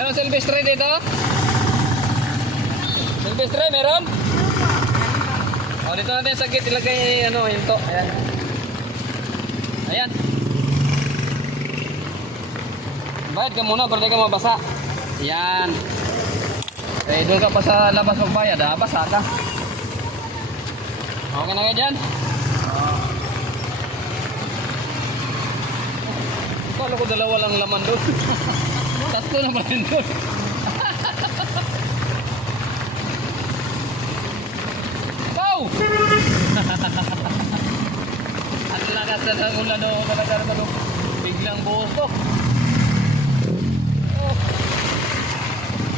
Meron Silvestre dito? Silvestre, meron? O, dito natin sa gate ilagay ano, hinto. Ayan. Ayan. Bayad ka muna, para di ka mabasa. Ayan. Eh, doon ka pa sa labas magbayad, ha? Basa ka. Okay na kayo dyan? Kala ko dalawa lang laman doon. Tatlo naman din doon. Wow! Ang lakas na ng ulan doon. Biglang buhos ko. Oh.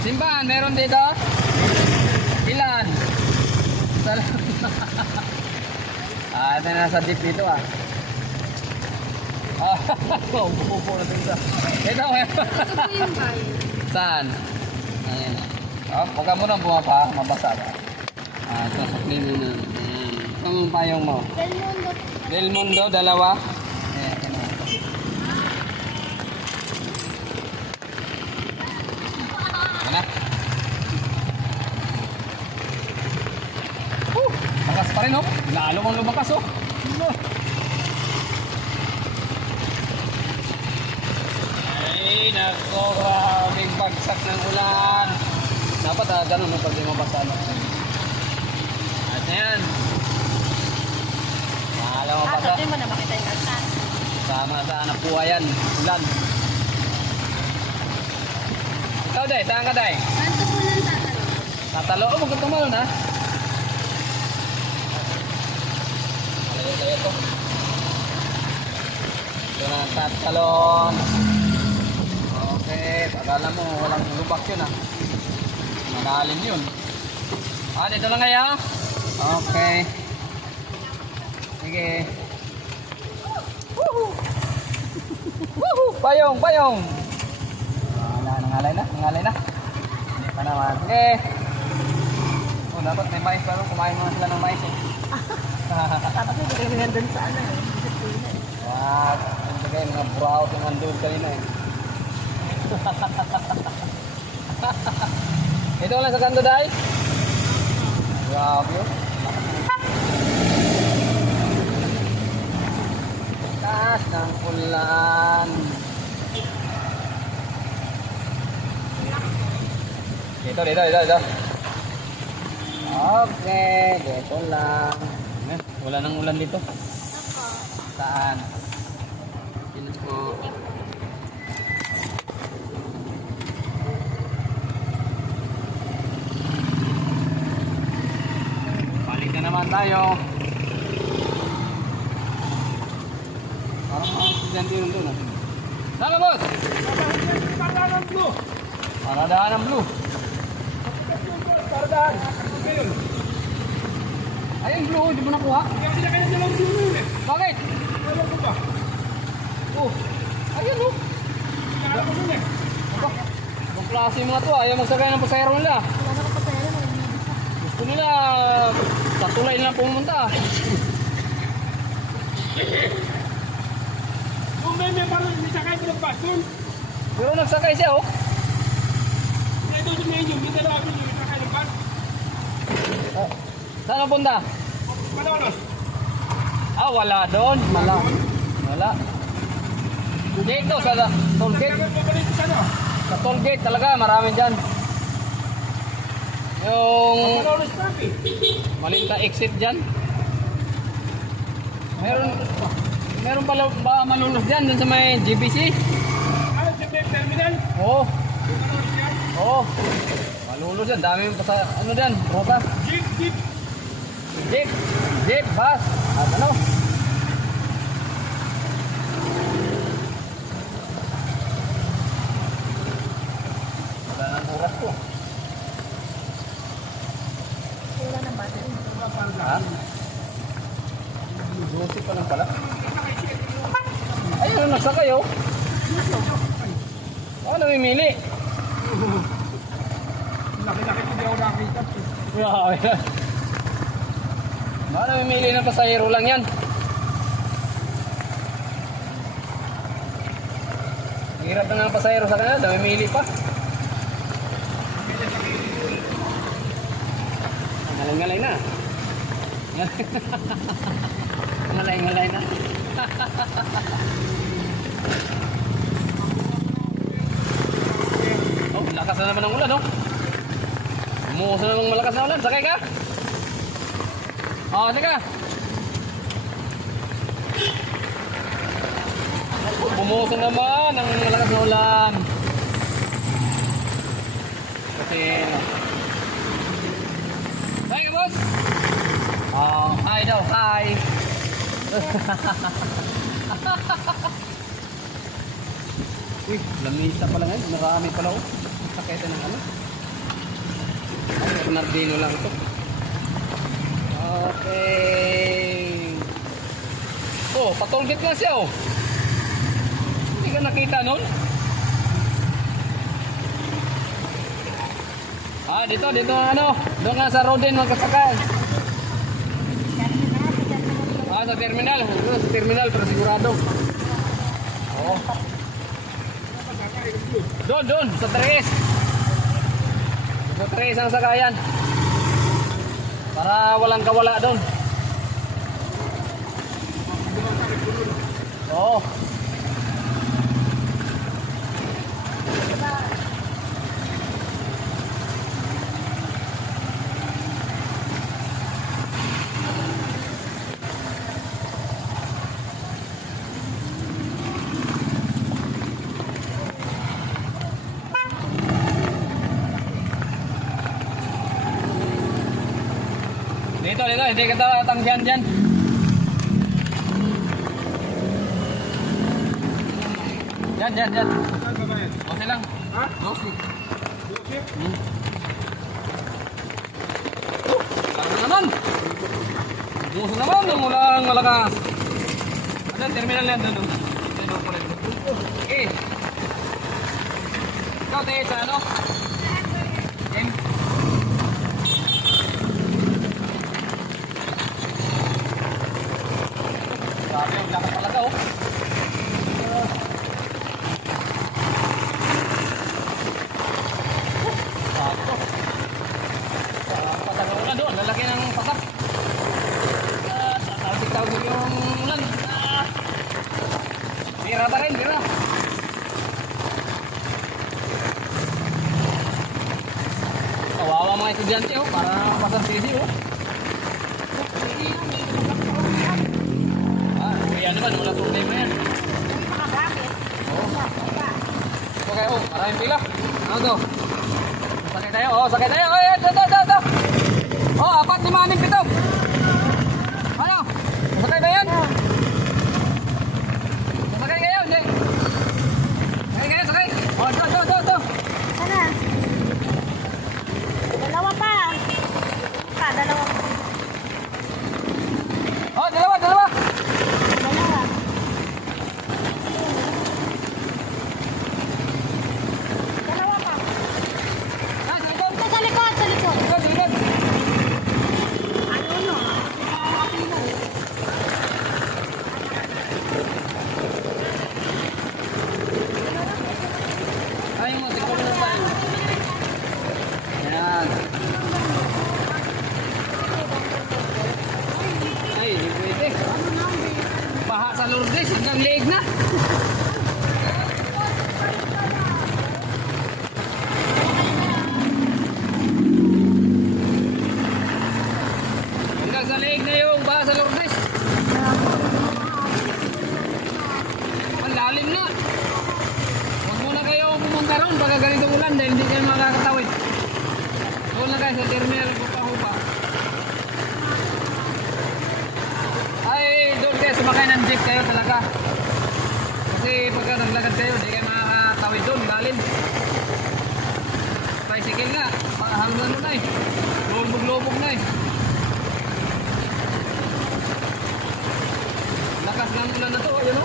Simbahan, meron dito? Ilan? Ito na nasa deep dito ah. Pupo na ito. Ito saan? Ayan. Huwag ka muna bumapa, mabasa ba? Sasakli mo na. Ito ang payong mo. Del Mundo, dalawa. Ayan. Ayan. Bakas pa rin oh. Lalo kong lumakas oh. Ay, nako, grabing bagsak ng ulan. Dapat ganun pag di mabasa. At yan. Alam mo basa. Sabi mo na makita yung asan. Sama sa anak buhay yan. Ulan. Ikaw, Day. Saan ka, Day? Kanto po ng tatalo. Tatalo? Oh, magkatumalo na. Malayo-layo to. Ito na ang tatalon. Okay, pagkala mo walang lubak yun ah. Malalim yun. Dito lang kayo. Okay. Sige. Woohoo! Woohoo! Payong, payong! Nangalay na. Hindi pa naman. Sige. Dapat may mais pa rin. Kumain naman sila ng mais eh. Tapos hindi kayo nandun sa ano eh. Wag. Sige, mga brown yung nandun kanina eh. Ito lang sa kanto, Day. Grabe yun. Taas ng ulan. Dito. Okay, dito lang. Wala nang ulan dito. Saan? Dito po. Naman tayo. Parang mga din doon. Sana boss! Paradaan ng blue. Paradaan ng blue. Paradaan. Ay, yung blue, hindi mo nakuha? Hindi na kaya dalawang blue yun eh. Bakit? Wala ko ba? Oh, ayun oh. Wala ko dun eh. Ang klase mga to, ayaw magsagay ng pasayro nila. Wala na ko pasayro. Gusto nila sa tulay na pumunta. Yung may parang nisakay ko ng basun. Pero nagsakay siya oh. Ito sa medyo, may dalawa ko yung nisakay ng bus. Saan ang punta? Malolos. Wala doon. Wala. Dito sa toll gate. Sa toll gate talaga, marami dyan. Yung Malolos traffic. maliit na exit dyan. Meron pala ba malulos dyan dun sa may GBC? Sa may terminal. Oo. Malolos yan. Oo. Malulos dyan. Dami pa sa ano dyan. Ruta. Jeep. Jeep. Bus. At ano? Wala nang oras ko. Wala ng battery. Ha? 12 pa lang pala. Ayun, nagsakay oh. Namimili. Laki-laki ko di ako nakita. Grabe. Namimili ng pasahero lang yan. Hirap na ng pasahero sa kanila, namimili pa. Ngalay-ngalay na. Ngalay-ngalay na. Oh, lakas na naman ng ulan, oh. Umuuso na ng malakas na ulan. Sakay ka? Oh, sige. Bumuso naman ang malakas na ulan. Kasi hi ka boss. Oh, hi daw, hi. Uy, lamisa pala ngayon. Marami pala oh. Saketa ng ano. Bernardino lang ito. Okay. Oh, patulgit nga siya oh. Hindi ka nakita nun? Ah, dito ano? Doon nga sa road din magkasakay. Ah, sa terminal. Sa terminal, pero sigurado. Oo. Doon, sa Tres. Sa Tres ang sakayan. Para walang kawala doon. Oo. Dito, hindi ka tatanggihan dyan. Dyan. Okay lang. Ha? Okay. Joseph? Ano naman? Buso naman ng ulang malakas. Ano, terminal yan doon. Okay. Ikaw, tayo sa ano? Game? Grabe, ang lakas talaga oh. Sakto. Patang ulan doon, lalaki ng pasak. Tawag yung ulan. Bira pa rin, bira. Kawawa mga estudyante oh, para mapasang sisi oh. Kaya naman, wala problema yan. Okay, oh, maraming pila. Ano to? Sakay tayo, oh, sakay tayo. Oh, ito. Oh, 4, 5, 6, 7. Ano? Sakay ba yan? Sakay kayo, hindi. Sakay. Oh, ito. Sana? Dalawa pa. Dalawa pa. Oh, dalawa. Dalawa. Dalawa pa. Ah, sa likod. Ito sa likod. Likod. Ano no? Ay, mo, tikot na tayo. Yan. Ay, hindi pwede. Baha sa Lourdes, hanggang leeg na. Hanggang sa leeg na yung baha sa Lourdes. Ang lalim na. Huwag muna kayo pumunta ron pagka ganitong ulan dahil hindi kayo makakatawid. Doon na kayo sa terminal Hupa-Hupa. Ay, doon kayo sumakay ng jeep kayo talaga. Kasi pagka naglagad kayo, hindi kayo makakatawid doon, lalim. Tricycle nga, hanggang doon na eh. Lubog na eh. Lakas ng ulan na to, ayun o.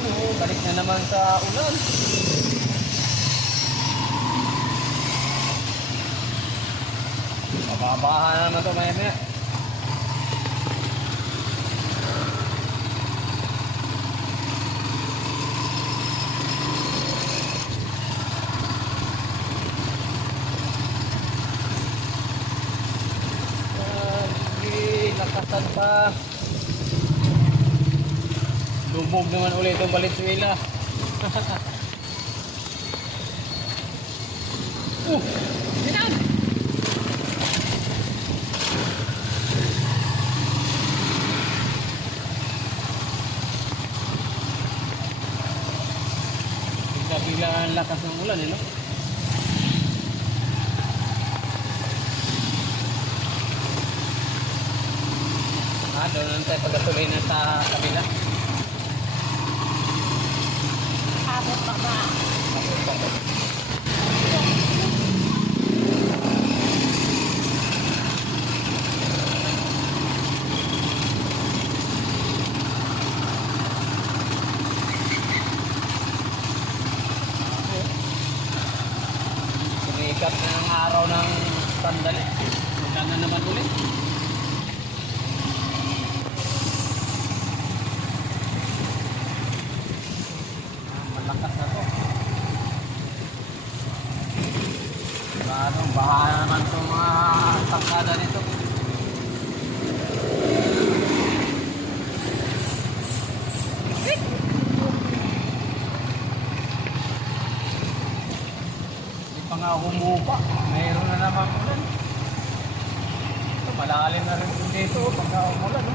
naman, oh, balik na naman sa ulan. Mababahan na naman ito maya-maya. Lakasan pa. Lubog naman ulit itong Valenzuela. Yan! Bigla-bigla ang lakas ng ulan, no? Doon lang tayo pagkatuloy na sa kabila. Abot pa ba? Sumikat na ng araw ng sandali. Ulan na naman ulit. Malakas na to. Baha naman itong mga tangkada nito. Hindi pa nga humupa. Mayroon na naman ulan. Ito, malalim na rin dito pagka umulan. No?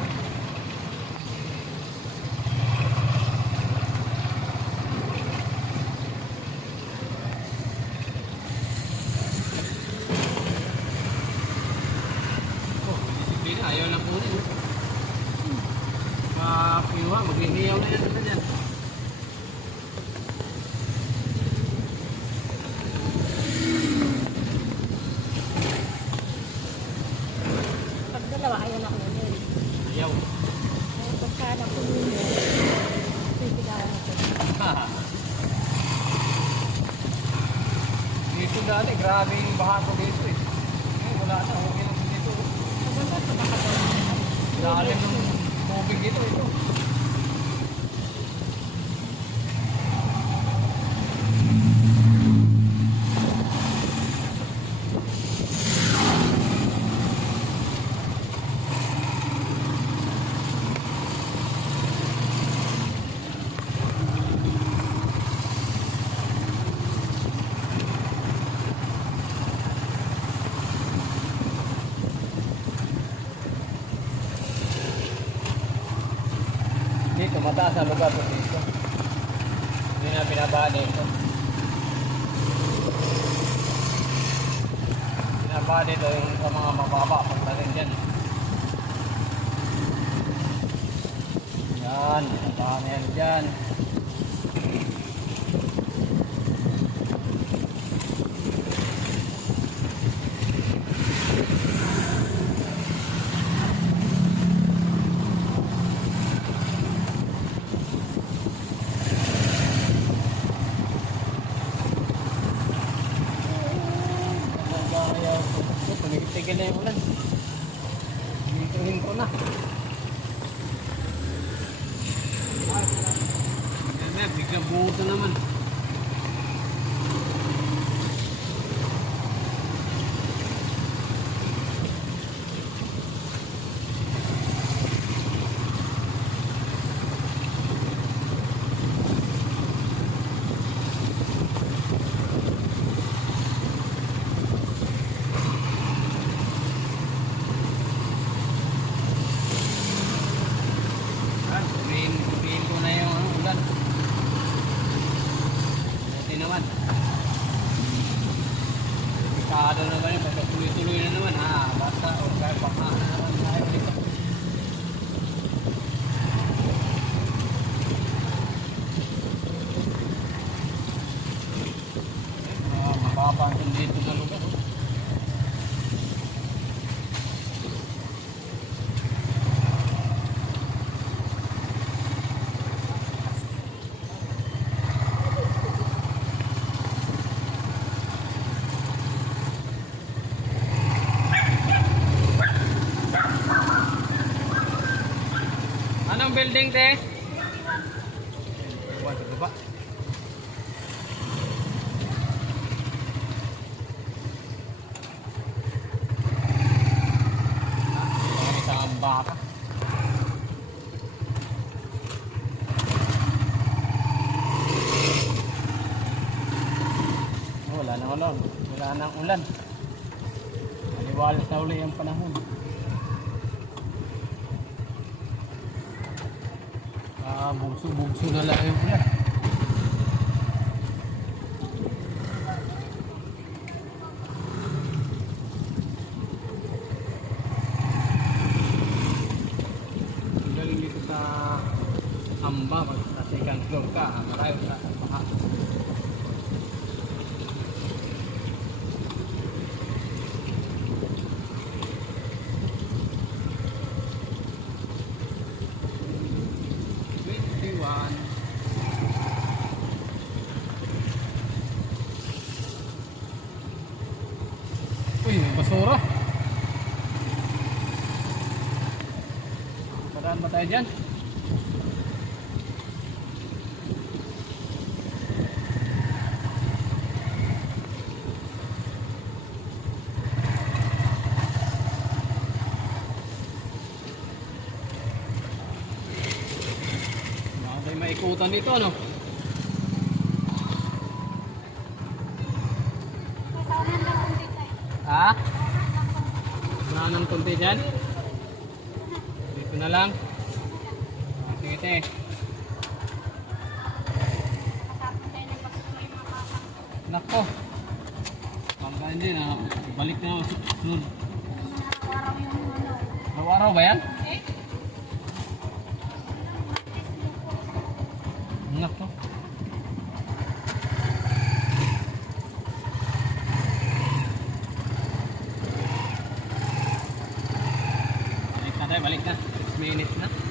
Ayaw na po rin. Mapiwa, maghiniyaw na yan sa dyan. Pag dalawa, ayaw na kunin. Ayaw. Ngayon, pag sana kunin mo, pipilihan ako. Dito dati, grabe yung baha ko dito eh. Wala na, okay lang dito. Maganda sa makatulong. Lalim ng tubig dito, ito. Dito, mataas na lugar po dito. Hindi na binabahan dito. Binabahan dito yung sa mga mababa. Punta rin dyan. Yan, binabahan yan dyan. Tumigil na yung ulan. Hintuhin ko na. Yan, biglang buto naman. Sabihin ko na yung ulan. Buti naman. Pikado na ba yun? Tuloy-tuloy na naman. Basta o kaya pakahan na naman tayo dito. Mababa dito sa lugar. Anong building, te? Buwan sa baba. Isang baka. Wala nang ulan. Wala nang ulan. Maliwalas na uli ang panahon. Bugso na lang yung ulan. Galing dito sa Amba, pag sa second floor ka, malayo sa baka. Uy, may basura. Paraan ba tayo dyan? Baka tayo maikutan dito, ano? Ha? Wala nang kunti dyan? Dito na lang. Sige, te. Nako. Pangkain din, balik na ako sunod. Araw-araw ba yan? Nako. Balik na. 6 minutes na.